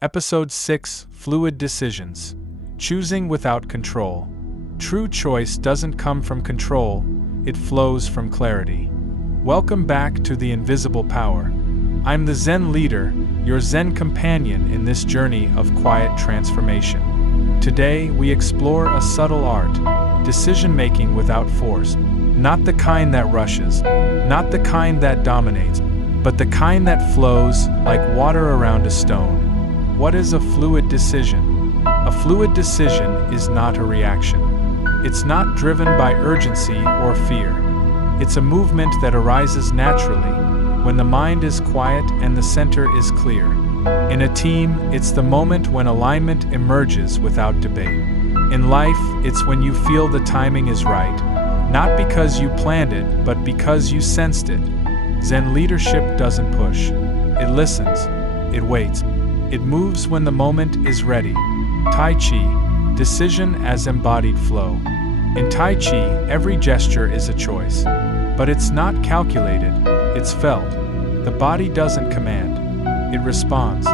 Episode 6: Fluid Decisions. Choosing without control. True choice doesn't come from control, it flows from clarity. Welcome back to the Invisible Power. I'm the Zen leader, your Zen companion in this journey of quiet transformation. Today, we explore a subtle art, decision-making without force. Not the kind that rushes, not the kind that dominates, but the kind that flows like water around a stone. What is a fluid decision? A fluid decision is not a reaction. It's not driven by urgency or fear. It's a movement that arises naturally when the mind is quiet and the center is clear. In a team, it's the moment when alignment emerges without debate. In life, it's when you feel the timing is right, not because you planned it, but because you sensed it. Zen leadership doesn't push. It listens. It waits. It moves when the moment is ready. Tai Chi, decision as embodied flow. In Tai Chi, every gesture is a choice. But it's not calculated, it's felt. The body doesn't command. It responds.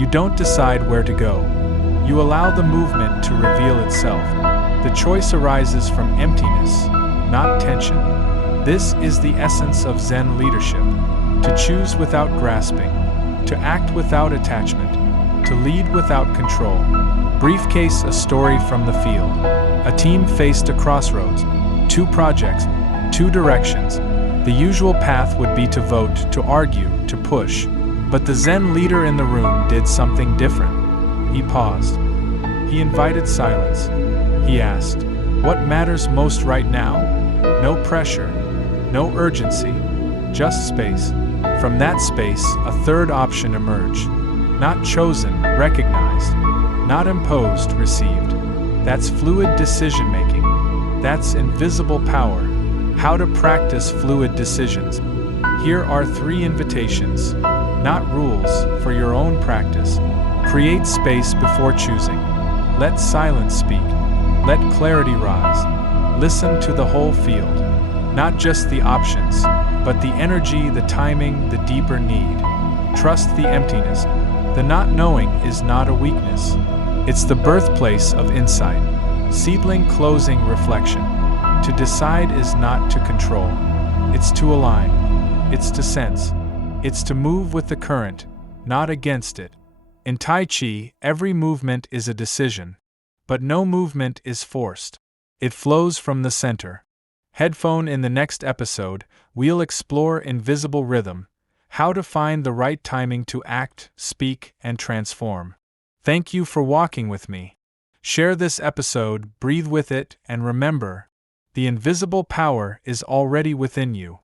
You don't decide where to go. You allow the movement to reveal itself. The choice arises from emptiness, not tension. This is the essence of Zen leadership: to choose without grasping, to act without attachment, to lead without control. Briefcase: a story from the field. A team faced a crossroads, two projects, two directions. The usual path would be to vote, to argue, to push. But the Zen leader in the room did something different. He paused. He invited silence. He asked, "What matters most right now?" No pressure, no urgency, just space. From that space, a third option emerged. Not chosen, recognized. Not imposed, received. That's fluid decision-making. That's invisible power. How to practice fluid decisions. Here are 3 invitations, not rules, for your own practice. Create space before choosing. Let silence speak. Let clarity rise. Listen to the whole field. Not just the options, but the energy, the timing, the deeper need. Trust the emptiness. The not knowing is not a weakness. It's the birthplace of insight. Seedling closing reflection. To decide is not to control. It's to align. It's to sense. It's to move with the current, not against it. In Tai Chi, every movement is a decision. But no movement is forced. It flows from the center. Headphone: in the next episode, we'll explore invisible rhythm, how to find the right timing to act, speak, and transform. Thank you for walking with me. Share this episode, breathe with it, and remember, the invisible power is already within you.